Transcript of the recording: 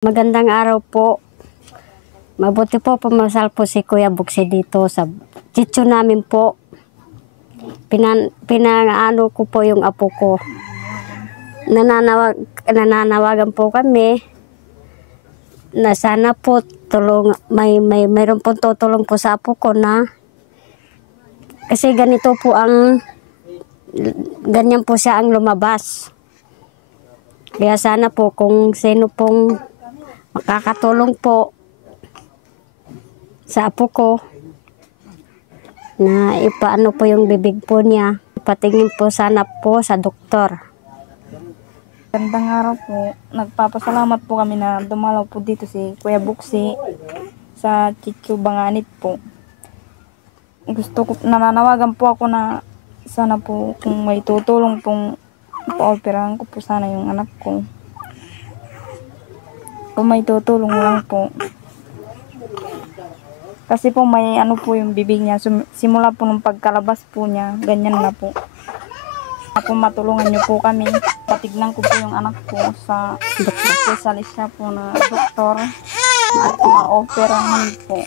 Magandang araw po. Mabuti po pumasal po si Kuya Buksi dito sa sitio namin po. Pinaano ko po yung apo ko. Nananawagan po kami na sana po mayroon po tutulong po sa apo ko na kasi ganito po ganyan po siya ang lumabas. Kaya sana po kung sino pong makakatulong po sa apo ko na ipaano po yung bibig po niya. Patingin po sana po sa doktor. Magandang araw po. Nagpapasalamat po kami na dumalaw po dito si Kuya Buksi sa Sitio Banganit po. Nananawagan po ako na sana po kung may tutulong pong paoperahan ko po sana yung anak ko. Kung may tutulong lang po. Kasi po may ano po yung bibig niya. Simula po nung pagkalabas po niya, ganyan na po. Ako matulungan niyo po kami. Patignan ko po yung anak ko sa specialist siya po na doktor. At ma-operahan po.